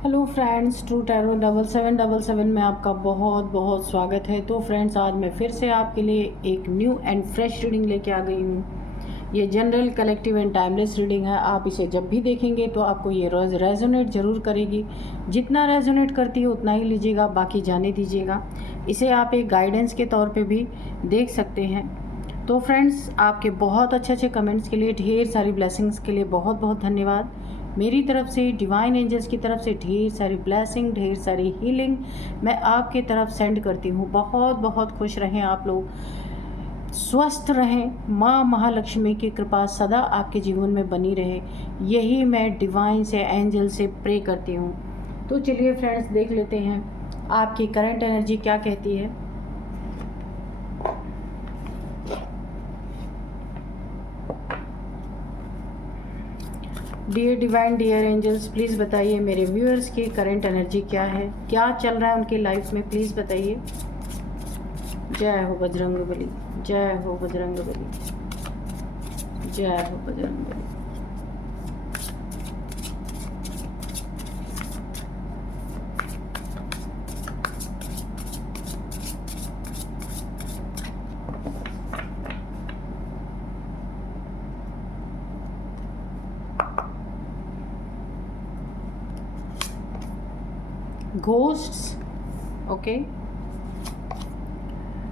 Hello friends, true tarot 7777 में आपका बहुत बहुत स्वागत है। तो फ्रेंड्स, आज मैं फिर से आपके लिए एक न्यू एंड फ्रेश रीडिंग लेके आ गई हूँ। ये general, collective and timeless reading है। आप इसे जब भी देखेंगे तो आपको ये रोज़ रेजोनेट ज़रूर करेगी। जितना रेजोनेट करती है उतना ही लीजिएगा, बाकी जाने दीजिएगा। इसे आप एक गाइडेंस के तौर पे भी देख सकते हैं। तो फ्रेंड्स, आपके बहुत अच्छे अच्छे कमेंट्स के लिए, ढेर सारी ब्लेसिंग्स के लिए बहुत बहुत धन्यवाद। मेरी तरफ से, डिवाइन एंजल्स की तरफ से ढेर सारी ब्लेसिंग, ढेर सारी हीलिंग मैं आपके तरफ सेंड करती हूँ। बहुत बहुत खुश रहें आप लोग, स्वस्थ रहें, माँ महालक्ष्मी की कृपा सदा आपके जीवन में बनी रहे, यही मैं डिवाइन से, एंजल से प्रे करती हूँ। तो चलिए फ्रेंड्स, देख लेते हैं आपकी करंट एनर्जी क्या कहती है। Dear divine, dear angels, please बताइए मेरे व्यूअर्स की करंट एनर्जी क्या है, क्या चल रहा है उनकी लाइफ में, प्लीज़ बताइए। जय हो बजरंगबली, जय हो बजरंगबली, जय हो Bajrangbali. Ghosts, okay,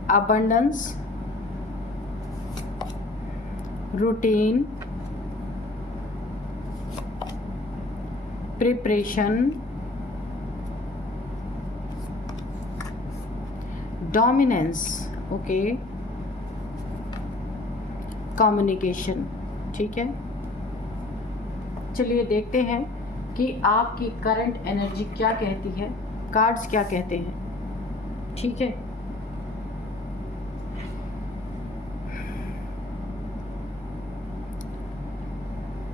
abundance, routine, preparation, dominance, okay, communication। ठीक है, चलिए देखते हैं कि आपकी करंट एनर्जी क्या कहती है, कार्ड्स क्या कहते हैं। ठीक है,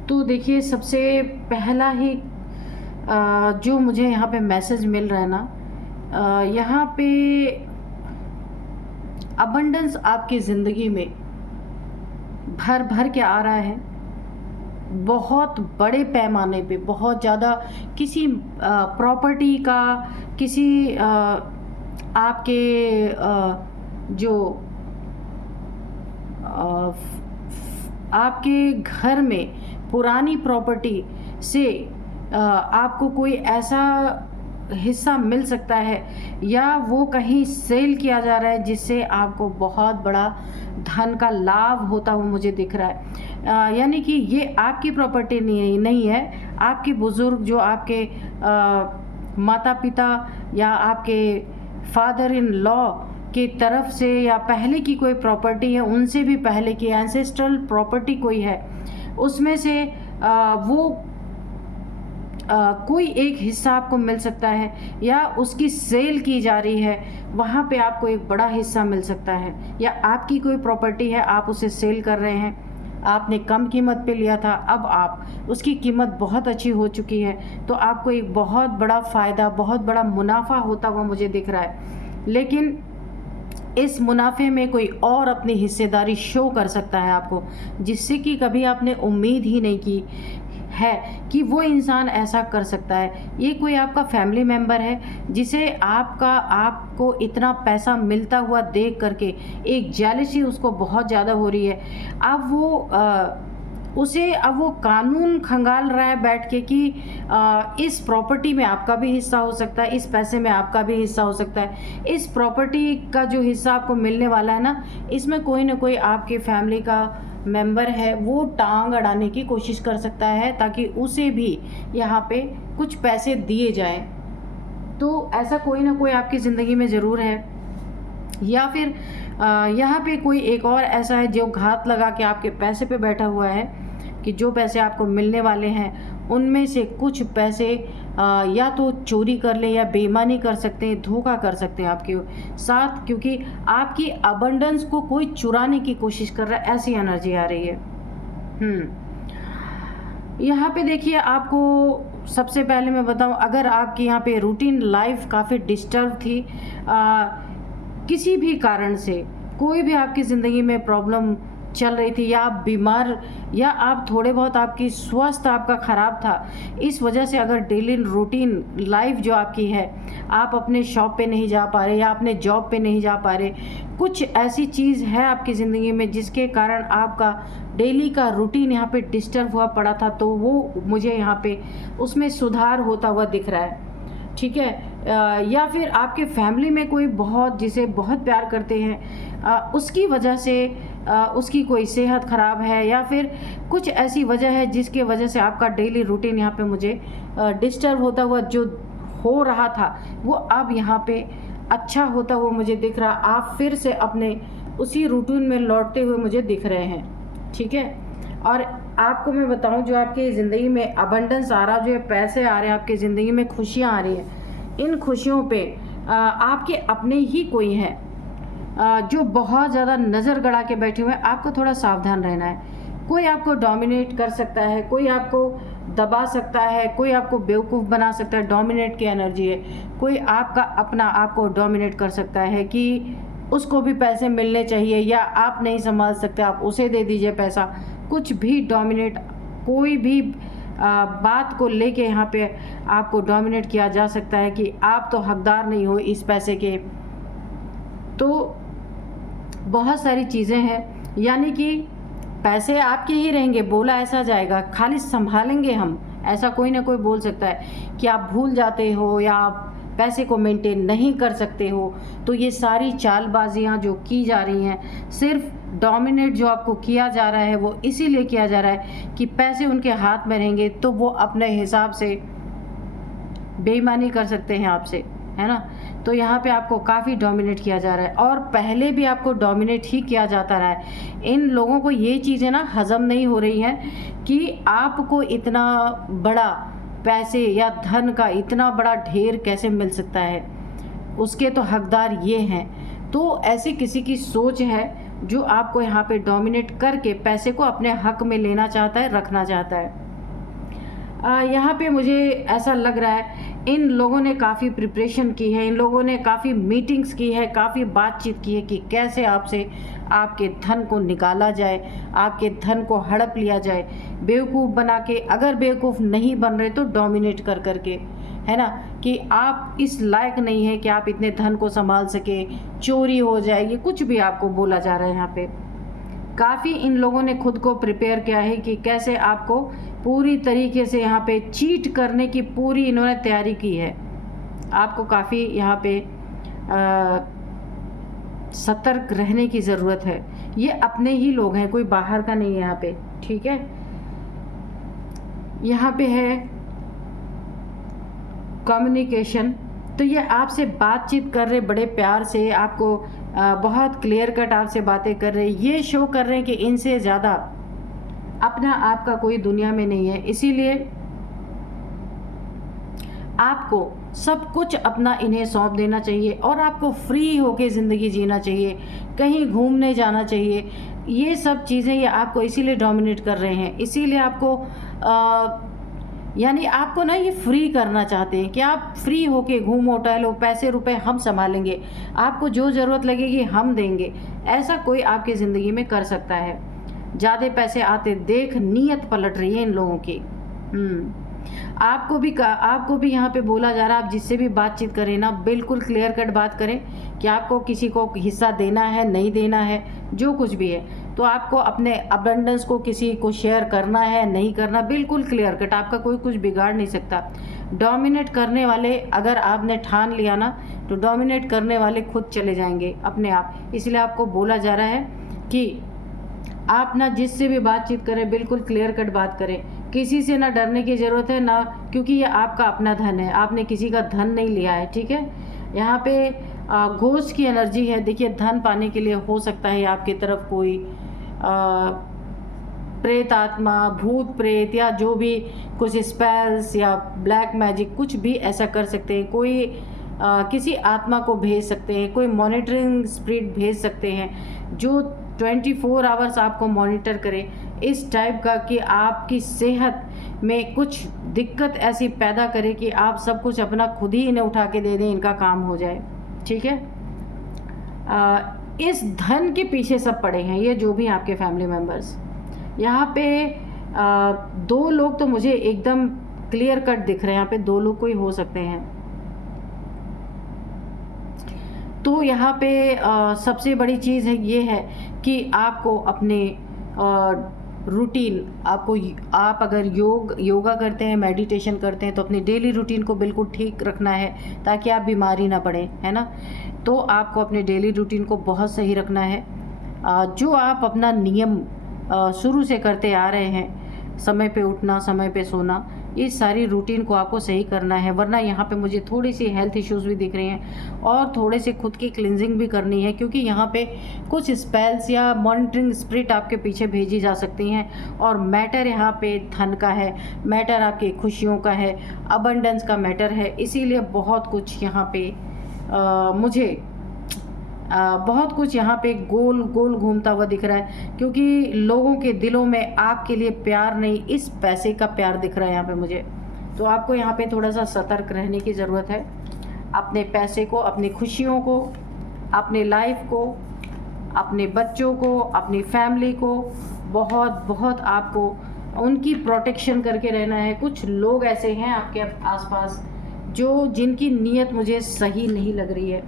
तो देखिए, सबसे पहला ही जो मुझे यहाँ पे मैसेज मिल रहा है ना, यहाँ पे अबंडेंस आपकी ज़िंदगी में भर भर के आ रहा है, बहुत बड़े पैमाने पे, बहुत ज़्यादा। किसी प्रॉपर्टी का, किसी आपके जो आपके घर में पुरानी प्रॉपर्टी से आपको कोई ऐसा हिस्सा मिल सकता है, या वो कहीं सेल किया जा रहा है जिससे आपको बहुत बड़ा धन का लाभ होता हुआ मुझे दिख रहा है। यानी कि ये आपकी प्रॉपर्टी नहीं है, आपके बुज़ुर्ग, जो आपके माता पिता या आपके फादर इन लॉ की तरफ से, या पहले की कोई प्रॉपर्टी है, उनसे भी पहले की एंसेस्ट्रल प्रॉपर्टी कोई है, उसमें से वो कोई एक हिस्सा आपको मिल सकता है, या उसकी सेल की जा रही है, वहाँ पे आपको एक बड़ा हिस्सा मिल सकता है। या आपकी कोई प्रॉपर्टी है, आप उसे सेल कर रहे हैं, आपने कम कीमत पे लिया था, अब आप उसकी कीमत बहुत अच्छी हो चुकी है, तो आपको एक बहुत बड़ा फ़ायदा, बहुत बड़ा मुनाफा होता हुआ मुझे दिख रहा है। लेकिन इस मुनाफे में कोई और अपनी हिस्सेदारी शो कर सकता है आपको, जिससे कि कभी आपने उम्मीद ही नहीं की है कि वो इंसान ऐसा कर सकता है। ये कोई आपका फैमिली मेम्बर है जिसे आपको इतना पैसा मिलता हुआ देख करके एक जेलसी उसको बहुत ज़्यादा हो रही है। अब वो कानून खंगाल रहा है बैठ के कि इस प्रॉपर्टी में आपका भी हिस्सा हो सकता है, इस पैसे में आपका भी हिस्सा हो सकता है। इस प्रॉपर्टी का जो हिस्सा आपको मिलने वाला है ना, इसमें कोई ना कोई आपके फैमिली का मेंबर है, वो टांग अड़ाने की कोशिश कर सकता है ताकि उसे भी यहाँ पे कुछ पैसे दिए जाएं। तो ऐसा कोई ना कोई आपकी ज़िंदगी में ज़रूर है, या फिर यहाँ पे कोई एक और ऐसा है जो घात लगा के आपके पैसे पे बैठा हुआ है कि जो पैसे आपको मिलने वाले हैं उनमें से कुछ पैसे या तो चोरी कर ले, या बेईमानी कर सकते हैं, धोखा कर सकते हैं आपके साथ, क्योंकि आपकी अबंडेंस को कोई चुराने की कोशिश कर रहा है, ऐसी एनर्जी आ रही है। यहाँ पे देखिए, आपको सबसे पहले मैं बताऊँ, अगर आपकी यहाँ पे रूटीन लाइफ काफ़ी डिस्टर्ब थी, किसी भी कारण से कोई भी आपकी ज़िंदगी में प्रॉब्लम चल रही थी, या आप बीमार, या आप थोड़े बहुत आपकी स्वास्थ्य आपका ख़राब था, इस वजह से अगर डेली रूटीन लाइफ जो आपकी है, आप अपने शॉप पे नहीं जा पा रहे या अपने जॉब पे नहीं जा पा रहे, कुछ ऐसी चीज़ है आपकी ज़िंदगी में जिसके कारण आपका डेली का रूटीन यहाँ पे डिस्टर्ब हुआ पड़ा था, तो वो मुझे यहाँ पे उसमें सुधार होता हुआ दिख रहा है। ठीक है, या फिर आपके फैमिली में कोई बहुत जिसे बहुत प्यार करते हैं, उसकी वजह से उसकी कोई सेहत ख़राब है, या फिर कुछ ऐसी वजह है जिसके वजह से आपका डेली रूटीन यहाँ पे मुझे डिस्टर्ब होता हुआ जो हो रहा था, वो अब यहाँ पे अच्छा होता हुआ मुझे दिख रहा। आप फिर से अपने उसी रूटीन में लौटते हुए मुझे दिख रहे हैं। ठीक है, और आपको मैं बताऊं, जो आपकी ज़िंदगी में अबंडेंस आ रहा, जो है पैसे आ रहे हैं, आपकी ज़िंदगी में खुशियां आ रही हैं, इन खुशियों पे आपके अपने ही कोई हैं जो बहुत ज़्यादा नज़र गड़ा के बैठे हुए हैं। आपको थोड़ा सावधान रहना है। कोई आपको डोमिनेट कर सकता है, कोई आपको दबा सकता है, कोई आपको बेवकूफ़ बना सकता है। डोमिनेट की एनर्जी है। कोई आपका अपना आपको डोमिनेट कर सकता है कि उसको भी पैसे मिलने चाहिए, या आप नहीं संभाल सकते, आप उसे दे दीजिए पैसा। कुछ भी डोमिनेट, कोई भी बात को लेके यहाँ पे आपको डोमिनेट किया जा सकता है कि आप तो हकदार नहीं हो इस पैसे के। तो बहुत सारी चीज़ें हैं, यानी कि पैसे आपके ही रहेंगे, बोला ऐसा जाएगा, खाली संभालेंगे हम, ऐसा कोई ना कोई बोल सकता है कि आप भूल जाते हो या आप पैसे को मेंटेन नहीं कर सकते हो। तो ये सारी चालबाजियाँ जो की जा रही हैं, सिर्फ डोमिनेट जो आपको किया जा रहा है वो इसीलिए किया जा रहा है कि पैसे उनके हाथ में रहेंगे तो वो अपने हिसाब से बेईमानी कर सकते हैं आपसे, है ना। तो यहाँ पे आपको काफ़ी डोमिनेट किया जा रहा है, और पहले भी आपको डोमिनेट ही किया जाता रहा है। इन लोगों को ये चीज़ें ना हज़म नहीं हो रही हैं कि आपको इतना बड़ा पैसे या धन का इतना बड़ा ढेर कैसे मिल सकता है, उसके तो हकदार ये हैं। तो ऐसी किसी की सोच है जो आपको यहाँ पे डोमिनेट करके पैसे को अपने हक में लेना चाहता है, रखना चाहता है। यहाँ पे मुझे ऐसा लग रहा है इन लोगों ने काफ़ी प्रिपरेशन की है, इन लोगों ने काफ़ी मीटिंग्स की है, काफ़ी बातचीत की है कि कैसे आपसे आपके धन को निकाला जाए, आपके धन को हड़प लिया जाए, बेवकूफ़ बना के। अगर बेवकूफ़ नहीं बन रहे तो डोमिनेट कर करके, है ना, कि आप इस लायक नहीं है कि आप इतने धन को संभाल सके, चोरी हो जाएगी, कुछ भी आपको बोला जा रहा है। यहाँ पे काफ़ी इन लोगों ने खुद को प्रिपेयर किया है कि कैसे आपको पूरी तरीके से यहाँ पे चीट करने की पूरी इन्होंने तैयारी की है। आपको काफ़ी यहाँ पे सतर्क रहने की ज़रूरत है। ये अपने ही लोग हैं, कोई बाहर का नहीं है यहाँ पे। ठीक है, यहाँ पे है कम्युनिकेशन। तो ये आपसे बातचीत कर रहे बड़े प्यार से, आपको बहुत क्लियर कट आपसे बातें कर रहे, ये शो कर रहे हैं कि इनसे ज़्यादा अपना आपका कोई दुनिया में नहीं है। इसीलिए आपको सब कुछ अपना इन्हें सौंप देना चाहिए और आपको फ्री होके ज़िंदगी जीना चाहिए, कहीं घूमने जाना चाहिए। ये सब चीज़ें ये आपको इसीलिए डोमिनेट कर रहे हैं, इसीलिए आपको यानी आपको ना ये फ्री करना चाहते हैं कि आप फ्री होके घूमो टहलो, पैसे रुपए हम संभालेंगे, आपको जो ज़रूरत लगेगी हम देंगे। ऐसा कोई आपकी ज़िंदगी में कर सकता है? ज़्यादा पैसे आते देख नीयत पलट रही है इन लोगों की। आपको भी यहाँ पे बोला जा रहा है, आप जिससे भी बातचीत करें ना, बिल्कुल क्लियर कट बात करें कि आपको किसी को हिस्सा देना है नहीं देना है, जो कुछ भी है। तो आपको अपने अबंडेंस को किसी को शेयर करना है नहीं करना, बिल्कुल क्लियर कट, आपका कोई कुछ बिगाड़ नहीं सकता। डोमिनेट करने वाले अगर आपने ठान लिया ना, तो डोमिनेट करने वाले खुद चले जाएंगे अपने आप। इसलिए आपको बोला जा रहा है कि आप ना जिससे भी बातचीत करें बिल्कुल क्लियर कट बात करें, किसी से ना डरने की ज़रूरत है ना, क्योंकि ये आपका अपना धन है, आपने किसी का धन नहीं लिया है। ठीक है, यहाँ पे घोस्ट की एनर्जी है। देखिए, धन पाने के लिए हो सकता है आपकी तरफ कोई प्रेत आत्मा, भूत प्रेत, या जो भी कुछ स्पेल्स या ब्लैक मैजिक कुछ भी ऐसा कर सकते हैं। कोई किसी आत्मा को भेज सकते हैं, कोई मॉनिटरिंग स्पिरिट भेज सकते हैं जो 24 आवर्स आपको मॉनिटर करे, इस टाइप का, कि आपकी सेहत में कुछ दिक्कत ऐसी पैदा करे कि आप सब कुछ अपना खुद ही इन्हें उठा के दे दें, इनका काम हो जाए। ठीक है, इस धन के पीछे सब पड़े हैं, ये जो भी आपके फैमिली मेम्बर्स। यहाँ पे 2 लोग तो मुझे एकदम क्लियर कट दिख रहे हैं, यहाँ पे 2 लोग कोई हो सकते हैं। तो यहाँ पे सबसे बड़ी चीज़ है ये है कि आपको अपने रूटीन, आप अगर योगा करते हैं, मेडिटेशन करते हैं, तो अपनी डेली रूटीन को बिल्कुल ठीक रखना है ताकि आप बीमारी ना पड़े, है ना। तो आपको अपने डेली रूटीन को बहुत सही रखना है। जो आप अपना नियम शुरू से करते आ रहे हैं, समय पे उठना, समय पे सोना, इस सारी रूटीन को आपको सही करना है। वरना यहाँ पे मुझे थोड़ी सी हेल्थ इश्यूज़ भी दिख रही हैं और थोड़े से खुद की क्लिनजिंग भी करनी है, क्योंकि यहाँ पे कुछ स्पेल्स या मॉनिटरिंग स्पिरिट आपके पीछे भेजी जा सकती हैं। और मैटर यहाँ पे धन का है, मैटर आपकी खुशियों का है, अबंडेंस का मैटर है। इसीलिए बहुत कुछ यहाँ पे मुझे बहुत कुछ यहाँ पे गोल गोल घूमता हुआ दिख रहा है, क्योंकि लोगों के दिलों में आपके लिए प्यार नहीं, इस पैसे का प्यार दिख रहा है यहाँ पे मुझे। तो आपको यहाँ पे थोड़ा सा सतर्क रहने की ज़रूरत है। अपने पैसे को, अपनी खुशियों को, अपने लाइफ को, अपने बच्चों को, अपनी फैमिली को बहुत बहुत आपको उनकी प्रोटेक्शन करके रहना है। कुछ लोग ऐसे हैं आपके आसपास जिनकी नीयत मुझे सही नहीं लग रही है।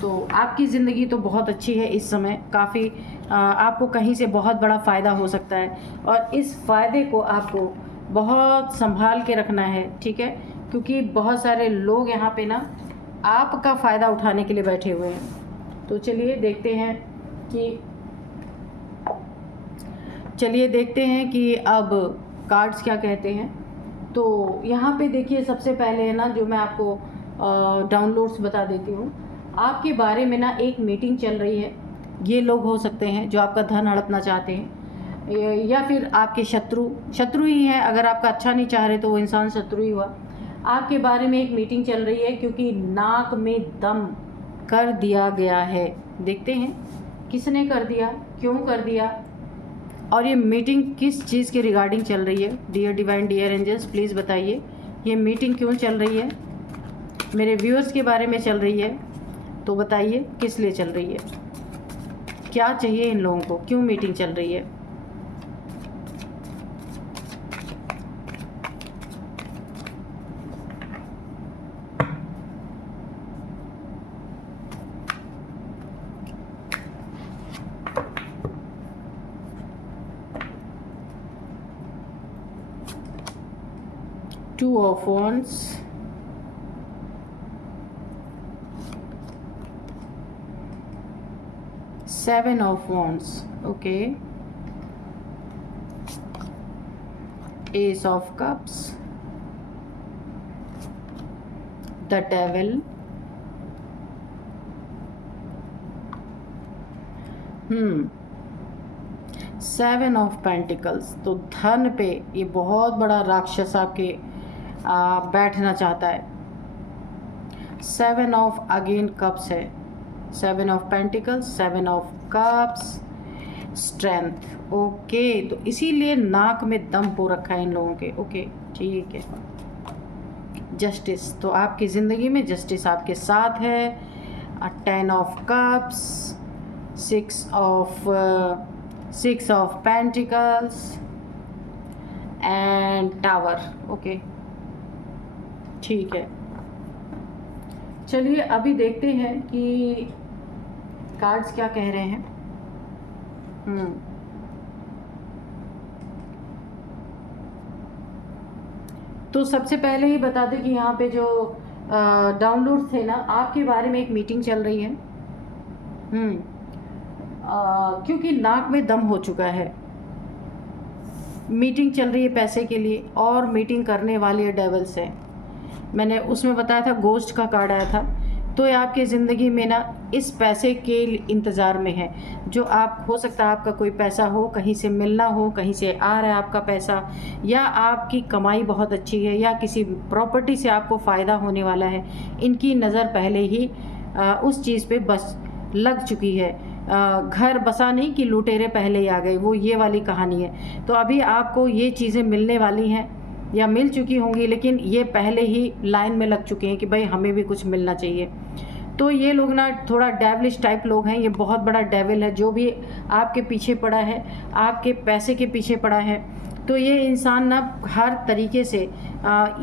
तो आपकी ज़िंदगी तो बहुत अच्छी है इस समय, काफ़ी आपको कहीं से बहुत बड़ा फ़ायदा हो सकता है और इस फ़ायदे को आपको बहुत संभाल के रखना है, ठीक है। क्योंकि बहुत सारे लोग यहाँ पे ना आपका फ़ायदा उठाने के लिए बैठे हुए हैं। तो चलिए देखते हैं कि अब कार्ड्स क्या कहते हैं। तो यहाँ पे देखिए, सबसे पहले है ना, जो मैं आपको डाउनलोड्स बता देती हूँ। आपके बारे में ना एक मीटिंग चल रही है। ये लोग हो सकते हैं जो आपका धन हड़पना चाहते हैं, या फिर आपके शत्रु ही हैं। अगर आपका अच्छा नहीं चाह रहे तो वो इंसान शत्रु ही हुआ। आपके बारे में एक मीटिंग चल रही है, क्योंकि नाक में दम कर दिया गया है। देखते हैं किसने कर दिया, क्यों कर दिया, और ये मीटिंग किस चीज़ के रिगार्डिंग चल रही है। Dear divine, dear angels, please बताइए ये मीटिंग क्यों चल रही है। मेरे व्यूअर्स के बारे में चल रही है, तो बताइए किस लिए चल रही है, क्या चाहिए इन लोगों को, क्यों मीटिंग चल रही है। Two of Wands, Seven of Wands, okay, Ace of Cups, the Devil, Seven of Pentacles। तो धन पे ये बहुत बड़ा राक्षस आपके बैठना चाहता है। Seven of अगेन कप्स है, Seven of Pentacles, Seven of Cups, strength. Okay, तो इसीलिए नाक में दम हो रखा है इन लोगों के। ओके, ठीक है। जस्टिस, तो आपकी ज़िंदगी में जस्टिस आपके साथ है। 10 of Cups, Six of Pentacles and tower. Okay, ठीक है। चलिए अभी देखते हैं कि कार्ड्स क्या कह रहे हैं। तो सबसे पहले ही बता दें कि यहाँ पे जो डाउनलोड थे ना, आपके बारे में एक मीटिंग चल रही है। क्योंकि नाक में दम हो चुका है, मीटिंग चल रही है पैसे के लिए, और मीटिंग करने वाली डेविल से। मैंने उसमें बताया था, गोस्ट का कार्ड आया था। तो ये आपकी ज़िंदगी में ना इस पैसे के इंतज़ार में है, जो आप हो सकता है आपका कोई पैसा हो, कहीं से मिलना हो, कहीं से आ रहा है आपका पैसा, या आपकी कमाई बहुत अच्छी है, या किसी प्रॉपर्टी से आपको फ़ायदा होने वाला है। इनकी नज़र पहले ही उस चीज़ पे बस लग चुकी है। घर बसा नहीं कि लुटेरे पहले ही आ गए, वो ये वाली कहानी है। तो अभी आपको ये चीज़ें मिलने वाली हैं या मिल चुकी होंगी, लेकिन ये पहले ही लाइन में लग चुके हैं कि भाई हमें भी कुछ मिलना चाहिए। तो ये लोग ना थोड़ा डेविलिश टाइप लोग हैं, ये बहुत बड़ा डेविल है जो भी आपके पीछे पड़ा है, आपके पैसे के पीछे पड़ा है। तो ये इंसान ना हर तरीके से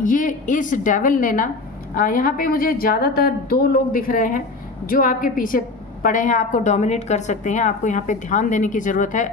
ये इस डेविल ने ना यहाँ पे मुझे ज़्यादातर 2 लोग दिख रहे हैं जो आपके पीछे पड़े हैं, आपको डोमिनेट कर सकते हैं। आपको यहाँ पे ध्यान देने की ज़रूरत है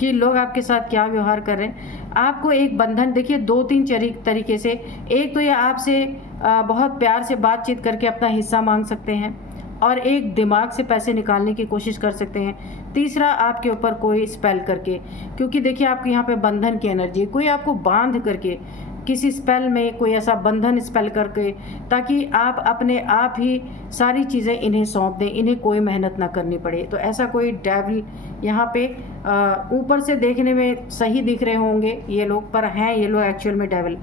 कि लोग आपके साथ क्या व्यवहार कर रहे हैं। आपको एक बंधन देखिए 2-3 तरीके से। एक तो ये आपसे बहुत प्यार से बातचीत करके अपना हिस्सा मांग सकते हैं, और एक दिमाग से पैसे निकालने की कोशिश कर सकते हैं। तीसरा आपके ऊपर कोई स्पेल करके, क्योंकि देखिए आपके यहाँ पे बंधन की एनर्जी, कोई आपको बांध करके किसी स्पेल में, कोई ऐसा बंधन स्पेल करके, ताकि आप अपने आप ही सारी चीज़ें इन्हें सौंप दें, इन्हें कोई मेहनत ना करनी पड़े। तो ऐसा कोई डेविल यहाँ पे ऊपर से देखने में सही दिख रहे होंगे ये लोग, पर हैं ये लोग एक्चुअल में डेविल।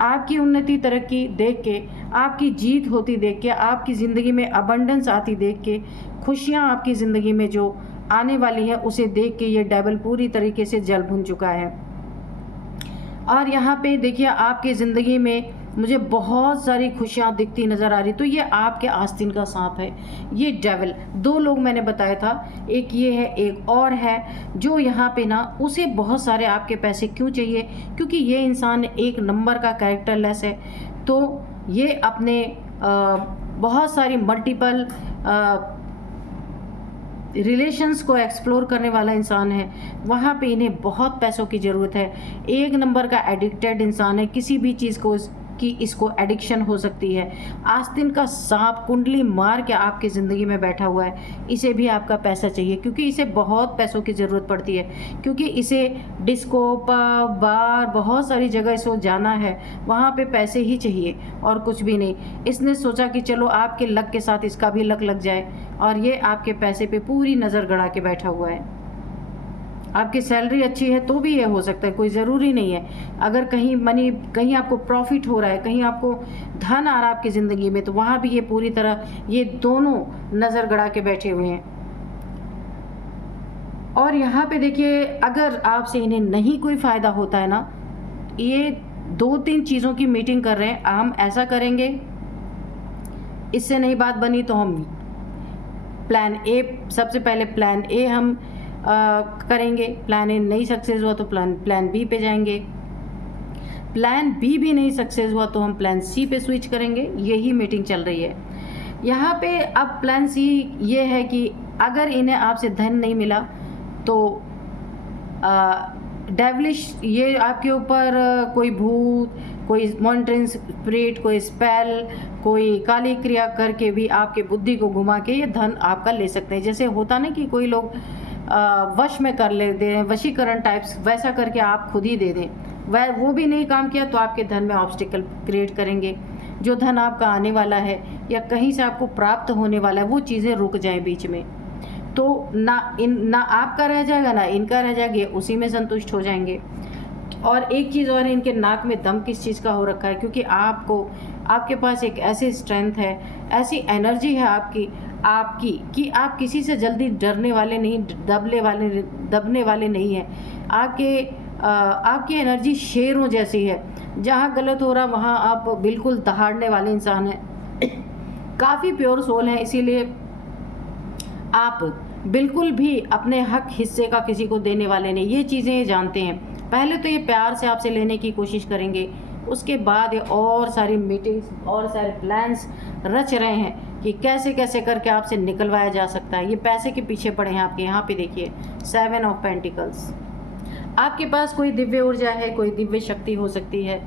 आपकी उन्नति तरक्की देख के, आपकी जीत होती देख के, आपकी ज़िंदगी में अबंडेंस आती देख के, खुशियाँ आपकी ज़िंदगी में जो आने वाली हैं उसे देख के ये डेविल पूरी तरीके से जल भुन चुका है। और यहाँ पे देखिए आपकी ज़िंदगी में मुझे बहुत सारी खुशियाँ दिखती नज़र आ रही। तो ये आपके आस्तीन का सांप है, ये डेविल। 2 लोग मैंने बताया था, एक ये है, एक और है जो यहाँ पे ना उसे बहुत सारे आपके पैसे क्यों चाहिए, क्योंकि ये इंसान एक नंबर का कैरेक्टरलेस है। तो ये अपने बहुत सारी मल्टीपल रिलेशंस को एक्सप्लोर करने वाला इंसान है। वहाँ पे इन्हें बहुत पैसों की ज़रूरत है। एक नंबर का एडिक्टेड इंसान है, किसी भी चीज़ को कि इसको एडिक्शन हो सकती है। आस्तीन का सांप कुंडली मार के आपकी ज़िंदगी में बैठा हुआ है, इसे भी आपका पैसा चाहिए, क्योंकि इसे बहुत पैसों की ज़रूरत पड़ती है, क्योंकि इसे डिस्को, पब, बार, बहुत सारी जगह इसको जाना है, वहाँ पे पैसे ही चाहिए और कुछ भी नहीं। इसने सोचा कि चलो आपके लक के साथ इसका भी लक लग जाए, और ये आपके पैसे पे पूरी नज़र गड़ा के बैठा हुआ है। आपकी सैलरी अच्छी है तो भी ये हो सकता है, कोई ज़रूरी नहीं है। अगर कहीं आपको प्रॉफिट हो रहा है, कहीं आपको धन आ रहा है आपकी ज़िंदगी में, तो वहाँ भी ये पूरी तरह ये दोनों नज़र गड़ा के बैठे हुए हैं। और यहाँ पे देखिए अगर आपसे इन्हें नहीं कोई फ़ायदा होता है ना, ये 2-3 चीज़ों की मीटिंग कर रहे हैं। हम ऐसा करेंगे, इससे नहीं बात बनी तो हम प्लान ए, सबसे पहले प्लान ए हम करेंगे। प्लान ए नहीं सक्सेस हुआ तो प्लान बी पे जाएंगे। प्लान बी भी नहीं सक्सेस हुआ तो हम प्लान सी पे स्विच करेंगे। यही मीटिंग चल रही है यहाँ पे। अब प्लान सी ये है कि अगर इन्हें आपसे धन नहीं मिला तो डेविलिश, ये आपके ऊपर कोई भूत, कोई मॉनिटरिंग स्पिरिट, कोई स्पेल, कोई काली क्रिया करके भी आपके बुद्धि को घुमा के ये धन आपका ले सकते हैं। जैसे होता ना कि कोई लोग वश में कर लेते हैं, वशीकरण टाइप्स, वैसा करके आप खुद ही दे दें। वह वो भी नहीं काम किया तो आपके धन में ऑब्स्टिकल क्रिएट करेंगे। जो धन आपका आने वाला है या कहीं से आपको प्राप्त होने वाला है, वो चीज़ें रुक जाएं बीच में, तो ना आपका रह जाएगा ना इनका रह जाएगा, उसी में संतुष्ट हो जाएंगे। और एक चीज़ और है, इनके नाक में दम किस चीज़ का हो रखा है, क्योंकि आपके पास एक ऐसी स्ट्रेंथ है, ऐसी एनर्जी है आपकी कि आप किसी से जल्दी डरने वाले नहीं, दबने वाले नहीं हैं। आपकी एनर्जी शेरों जैसी है। जहाँ गलत हो रहा वहाँ आप बिल्कुल दहाड़ने वाले इंसान हैं। काफ़ी प्योर सोल हैं, इसीलिए आप बिल्कुल भी अपने हक हिस्से का किसी को देने वाले नहीं। ये चीज़ें जानते हैं। पहले तो ये प्यार से आपसे लेने की कोशिश करेंगे, उसके बाद ये और सारी मीटिंग्स और सारे प्लान्स रच रहे हैं कि कैसे कैसे करके आपसे निकलवाया जा सकता है। ये पैसे के पीछे पड़े हैं आपके। यहाँ पे देखिए 7 ऑफ पेंटिकल्स। आपके पास कोई दिव्य ऊर्जा है, कोई दिव्य शक्ति हो सकती है।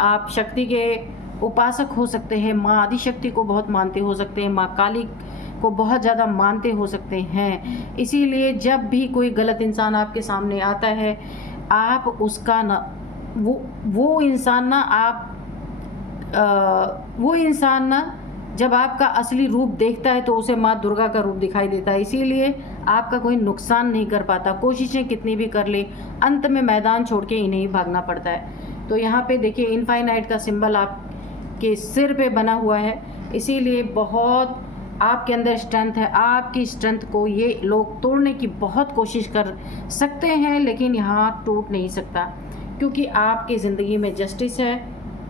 आप शक्ति के उपासक हो सकते हैं, माँ आदिशक्ति को बहुत मानते हो सकते हैं, माँ काली को बहुत ज़्यादा मानते हो सकते हैं। इसीलिए जब भी कोई गलत इंसान आपके सामने आता है, आप उसका ना वो इंसान ना जब आपका असली रूप देखता है तो उसे माँ दुर्गा का रूप दिखाई देता है। इसीलिए आपका कोई नुकसान नहीं कर पाता, कोशिशें कितनी भी कर ले, अंत में मैदान छोड़ के इन्हें ही भागना पड़ता है। तो यहाँ पे देखिए इनफाइनाइट का सिंबल आपके सिर पे बना हुआ है, इसीलिए बहुत आपके अंदर स्ट्रेंथ है। आपकी स्ट्रेंथ को ये लोग तोड़ने की बहुत कोशिश कर सकते हैं, लेकिन यहाँ टूट नहीं सकता, क्योंकि आपकी ज़िंदगी में जस्टिस है,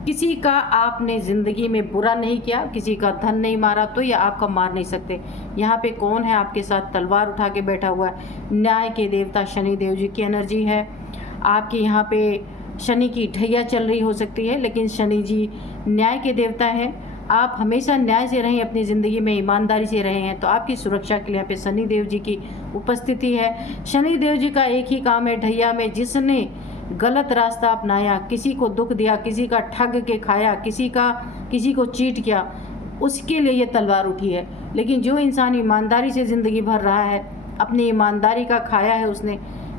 किसी का आपने ज़िंदगी में बुरा नहीं किया, किसी का धन नहीं मारा, तो ये आपका मार नहीं सकते। यहाँ पे कौन है आपके साथ तलवार उठा के बैठा हुआ है? न्याय के देवता शनि देव जी की एनर्जी है। आपके यहाँ पे शनि की ढैया चल रही हो सकती है, लेकिन शनि जी न्याय के देवता है। आप हमेशा न्याय से रहें, अपनी ज़िंदगी में ईमानदारी से रहे हैं तो आपकी सुरक्षा के लिए यहाँ पे शनि देव जी की उपस्थिति है। शनि देव जी का एक ही काम है ढैया में, जिसने गलत रास्ता अपनाया, किसी को दुख दिया, किसी का ठग के खाया, किसी को चीट किया, उसके लिए ये तलवार उठी है। लेकिन जो इंसान ईमानदारी से ज़िंदगी भर रहा है, अपनी ईमानदारी का खाया है, उसने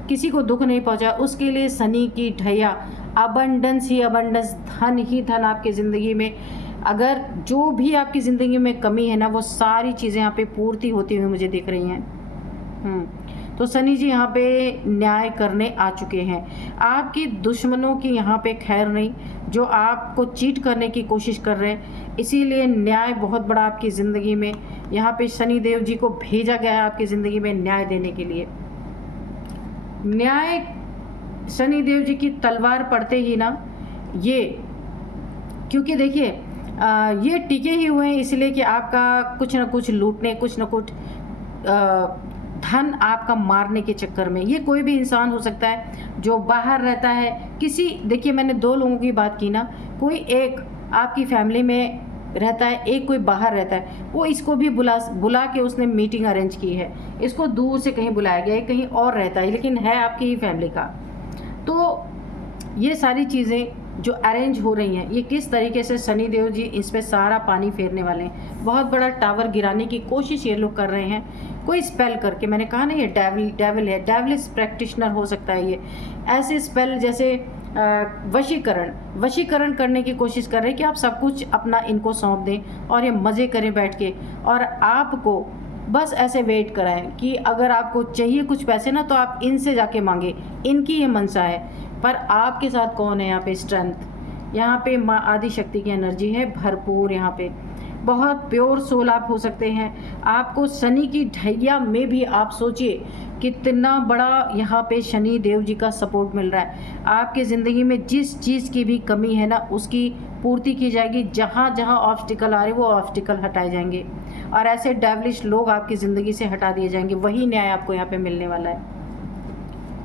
किसी को दुख नहीं पहुंचा, उसके लिए शनि की ढैया, अबंडेंस ही अबंडेंस, धन ही धन आपके ज़िंदगी में। अगर जो भी आपकी ज़िंदगी में कमी है ना, वो सारी चीज़ें यहाँ पे पूर्ति होती हुई मुझे दिख रही हैं। तो शनि जी यहाँ पे न्याय करने आ चुके हैं। आपके दुश्मनों की यहाँ पे खैर नहीं, जो आपको चीट करने की कोशिश कर रहे हैं, इसीलिए न्याय बहुत बड़ा आपकी ज़िंदगी में यहाँ पे शनि देव जी को भेजा गया है आपकी ज़िंदगी में न्याय देने के लिए। न्याय शनि देव जी की तलवार पड़ते ही ना, ये क्योंकि देखिए ये टिके ही हुए हैं इसलिए कि आपका कुछ ना कुछ लूटने, कुछ ना कुछ धन आपका मारने के चक्कर में। ये कोई भी इंसान हो सकता है जो बाहर रहता है, किसी, देखिए मैंने दो लोगों की बात की ना, कोई एक आपकी फैमिली में रहता है, एक कोई बाहर रहता है, वो इसको भी बुला के उसने मीटिंग अरेंज की है, इसको दूर से कहीं बुलाया गया है, कहीं और रहता है लेकिन है आपकी ही फैमिली का। तो ये सारी चीज़ें जो अरेंज हो रही हैं, ये किस तरीके से शनि देव जी इस पे सारा पानी फेरने वाले हैं। बहुत बड़ा टावर गिराने की कोशिश ये लोग कर रहे हैं, कोई स्पेल करके। मैंने कहा ना ये डेविल है, डेविलिश प्रैक्टिशनर हो सकता है ये। ऐसे स्पेल जैसे वशीकरण करने की कोशिश कर रहे हैं कि आप सब कुछ अपना इनको सौंप दें और ये मज़े करें बैठ के, और आपको बस ऐसे वेट कराएं कि अगर आपको चाहिए कुछ पैसे ना, तो आप इनसे जाके मांगे, इनकी ये मनसा है। पर आपके साथ कौन है यहाँ पे? स्ट्रेंथ, यहाँ पे माँ आदि शक्ति की एनर्जी है भरपूर। यहाँ पे बहुत प्योर सोल आप हो सकते हैं। आपको शनि की ढैया में भी आप सोचिए कितना बड़ा यहाँ पे शनि देव जी का सपोर्ट मिल रहा है। आपके ज़िंदगी में जिस चीज़ की भी कमी है ना, उसकी पूर्ति की जाएगी। जहाँ जहाँ ऑब्स्टिकल आ रहे वो ऑब्स्टिकल हटाए जाएंगे और ऐसे डेविलिश लोग आपकी ज़िंदगी से हटा दिए जाएंगे। वही न्याय आपको यहाँ पे मिलने वाला है।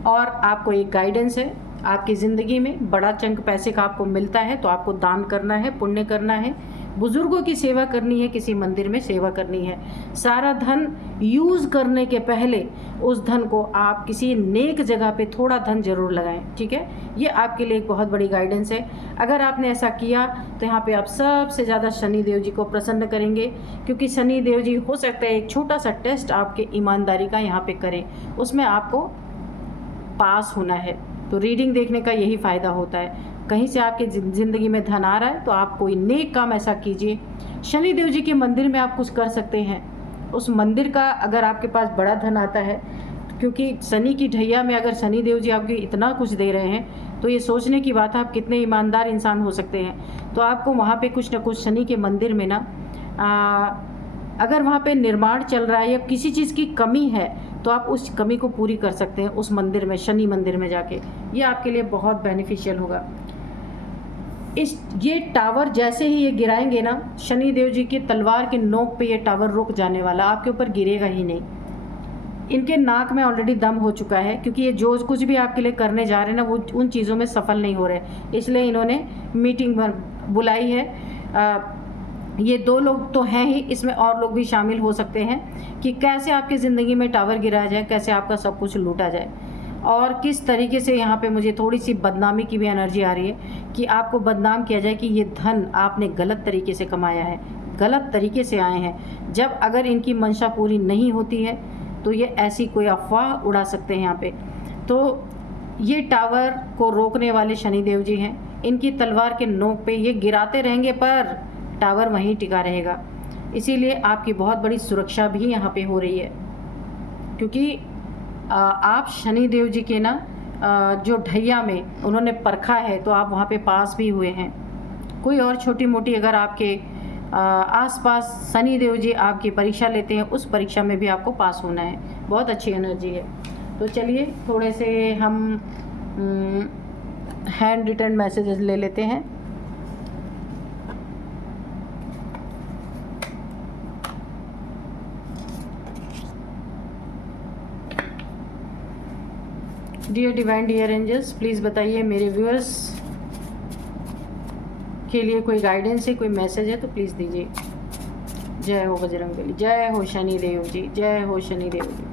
और आपको एक गाइडेंस है, आपकी ज़िंदगी में बड़ा चंक पैसे का आपको मिलता है तो आपको दान करना है, पुण्य करना है, बुजुर्गों की सेवा करनी है, किसी मंदिर में सेवा करनी है। सारा धन यूज़ करने के पहले उस धन को आप किसी नेक जगह पे थोड़ा धन जरूर लगाएं, ठीक है? ये आपके लिए एक बहुत बड़ी गाइडेंस है। अगर आपने ऐसा किया तो यहाँ पे आप सबसे ज़्यादा शनि देव जी को प्रसन्न करेंगे, क्योंकि शनि देव जी हो सकता है एक छोटा सा टेस्ट आपके ईमानदारी का यहाँ पे करें, उसमें आपको पास होना है। तो रीडिंग देखने का यही फ़ायदा होता है। कहीं से आपके ज़िंदगी में धन आ रहा है तो आप कोई नेक काम ऐसा कीजिए। शनि देव जी के मंदिर में आप कुछ कर सकते हैं। उस मंदिर का अगर आपके पास बड़ा धन आता है, क्योंकि शनि की ढैया में अगर शनि देव जी आपको इतना कुछ दे रहे हैं तो ये सोचने की बात है आप कितने ईमानदार इंसान हो सकते हैं। तो आपको वहाँ पे कुछ ना कुछ शनि के मंदिर में ना, अगर वहाँ पे निर्माण चल रहा है या किसी चीज़ की कमी है तो आप उस कमी को पूरी कर सकते हैं उस मंदिर में, शनि मंदिर में जाके। ये आपके लिए बहुत बेनिफिशियल होगा। ये टावर जैसे ही ये गिराएंगे ना, शनि देव जी की तलवार के नोक पे ये टावर रुक जाने वाला, आपके ऊपर गिरेगा ही नहीं। इनके नाक में ऑलरेडी दम हो चुका है, क्योंकि ये जो कुछ भी आपके लिए करने जा रहे हैं ना, वो उन चीज़ों में सफल नहीं हो रहे, इसलिए इन्होंने मीटिंग बुलाई है। ये दो लोग तो हैं ही, इसमें और लोग भी शामिल हो सकते हैं कि कैसे आपकी ज़िंदगी में टावर गिराया जाए, कैसे आपका सब कुछ लूटा जाए, और किस तरीके से। यहाँ पे मुझे थोड़ी सी बदनामी की भी एनर्जी आ रही है कि आपको बदनाम किया जाए कि ये धन आपने गलत तरीके से कमाया है, गलत तरीके से आए हैं। जब अगर इनकी मंशा पूरी नहीं होती है तो ये ऐसी कोई अफवाह उड़ा सकते हैं यहाँ पे। तो ये टावर को रोकने वाले शनि देव जी हैं। इनकी तलवार के नोक पे ये गिराते रहेंगे पर टावर वहीं टिका रहेगा। इसीलिए आपकी बहुत बड़ी सुरक्षा भी यहाँ पे हो रही है, क्योंकि आप शनि देव जी के ना जो ढैया में उन्होंने परखा है तो आप वहाँ पे पास भी हुए हैं। कोई और छोटी मोटी अगर आपके आसपास शनि देव जी आपकी परीक्षा लेते हैं, उस परीक्षा में भी आपको पास होना है। बहुत अच्छी एनर्जी है। तो चलिए थोड़े से हम हैंड रिटन मैसेजेस ले लेते हैं। Dear divine dear angels, please बताइए मेरे व्यूअर्स के लिए कोई गाइडेंस है, कोई मैसेज है तो प्लीज़ दीजिए। जय हो बजरंगबली, जय हो शनि देव जी, जय हो Shani Dev ji.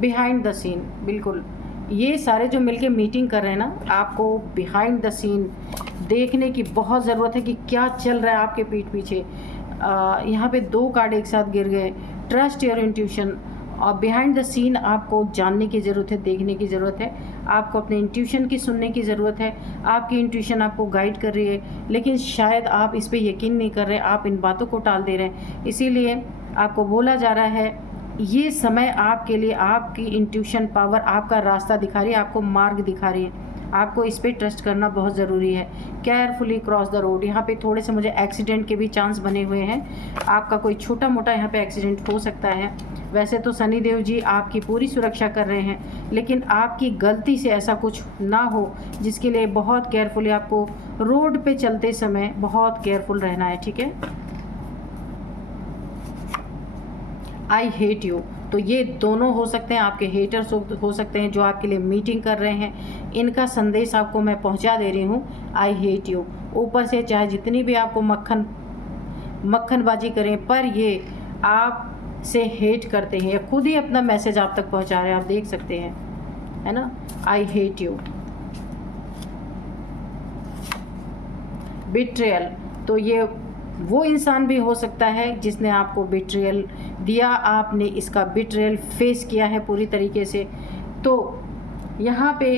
Behind the scene, बिल्कुल ये सारे जो मिलके मीटिंग कर रहे हैं ना, आपको बिहाइंड द सीन देखने की बहुत ज़रूरत है कि क्या चल रहा है आपके पीठ पीछे। यहाँ पे 2 कार्ड एक साथ गिर गए। ट्रस्ट योर इंट्यूशन, और बिहाइंड द सीन आपको जानने की ज़रूरत है, देखने की ज़रूरत है, आपको अपने इंट्यूशन की सुनने की ज़रूरत है। आपकी इंट्यूशन आपको गाइड कर रही है, लेकिन शायद आप इस पर यकीन नहीं कर रहे, आप इन बातों को टाल दे रहे हैं। इसीलिए आपको बोला जा रहा है ये समय आपके लिए, आपकी इंट्यूशन पावर आपका रास्ता दिखा रही है, आपको मार्ग दिखा रही है। आपको इस पे ट्रस्ट करना बहुत ज़रूरी है। Carefully cross the road. यहाँ पे थोड़े से मुझे एक्सीडेंट के भी चांस बने हुए हैं। आपका कोई छोटा मोटा यहाँ पे एक्सीडेंट हो सकता है। वैसे तो शनि देव जी आपकी पूरी सुरक्षा कर रहे हैं, लेकिन आपकी गलती से ऐसा कुछ ना हो, जिसके लिए बहुत केयरफुली आपको रोड पे चलते समय बहुत केयरफुल रहना है, ठीक है। आई हेट यू, तो ये दोनों हो सकते हैं, आपके हेटर्स हो सकते हैं जो आपके लिए मीटिंग कर रहे हैं। इनका संदेश आपको मैं पहुंचा दे रही हूँ, आई हेट यू। ऊपर से चाहे जितनी भी आपको मक्खनबाजी करें, पर ये आप से हेट करते हैं, या खुद ही अपना मैसेज आप तक पहुंचा रहे हैं, आप देख सकते हैं, है ना। I hate you. बिट्रेयल, तो ये वो इंसान भी हो सकता है जिसने आपको बिट्रेयल दिया, आपने इसका बिट्रेयल फेस किया है पूरी तरीके से। तो यहाँ पे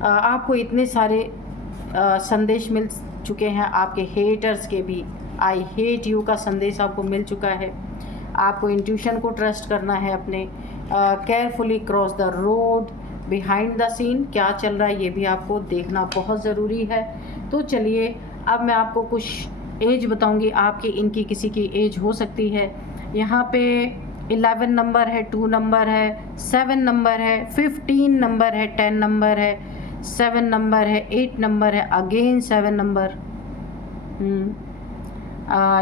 आपको इतने सारे संदेश मिल चुके हैं, आपके हेटर्स के भी आई हेट यू का संदेश आपको मिल चुका है। आपको इंट्यूशन को ट्रस्ट करना है अपने। Carefully cross the road, behind the scene क्या चल रहा है ये भी आपको देखना बहुत ज़रूरी है। तो चलिए अब मैं आपको कुछ एज बताऊंगी आपकी, इनकी किसी की एज हो सकती है। यहाँ पे 11 नंबर है, 2 नंबर है, 7 नंबर है, 15 नंबर है, 10 नंबर है, 7 नंबर है, 8 नंबर है, अगेन 7 नंबर,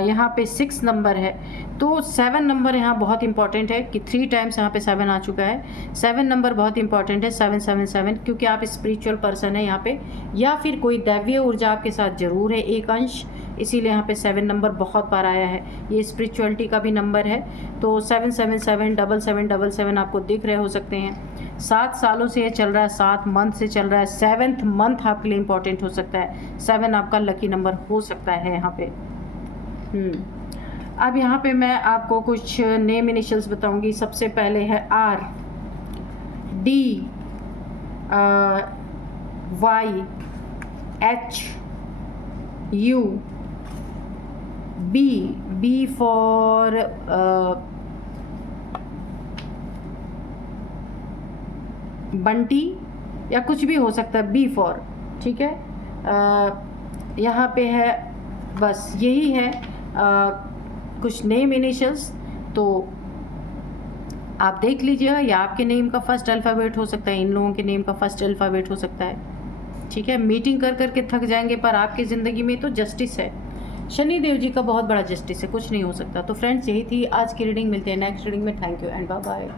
यहाँ पे 6 नंबर है। तो 7 नंबर यहाँ बहुत इंपॉर्टेंट है कि 3 टाइम्स यहाँ पे 7 आ चुका है। 7 नंबर बहुत इंपॉर्टेंट है, 777, क्योंकि आप स्पिरिचुअल पर्सन है यहाँ पे, या फिर कोई दैवीय ऊर्जा आपके साथ ज़रूर है एक अंश, इसीलिए यहाँ पे 7 नंबर बहुत बार आया है। ये स्पिरिचुअलिटी का भी नंबर है। तो 777 7777 आपको दिख रहे हो सकते हैं। 7 सालों से ये चल रहा है, 7 मंथ से चल रहा है। 7th मंथ आपके लिए इंपॉर्टेंट हो सकता है। 7 आपका लकी नंबर हो सकता है यहाँ पे। अब यहाँ पे मैं आपको कुछ नेम इनिशियल्स बताऊंगी। सबसे पहले है R, D, Y, H, U, B for Bunty, या कुछ भी हो सकता है, B फॉर, ठीक है। यहाँ पे है, बस यही है कुछ नेम इनिशियल्स। तो आप देख लीजिएगा, या आपके नेम का फर्स्ट अल्फ़ाबेट हो सकता है, इन लोगों के नेम का फर्स्ट अल्फ़ाबेट हो सकता है, ठीक है। मीटिंग कर करके थक जाएंगे, पर आपकी ज़िंदगी में तो जस्टिस है। शनि देव जी का बहुत बड़ा जस्टिस है, कुछ नहीं हो सकता। तो फ्रेंड्स, यही थी आज की रीडिंग। मिलते हैं नेक्स्ट रीडिंग में। Thank you and bye bye.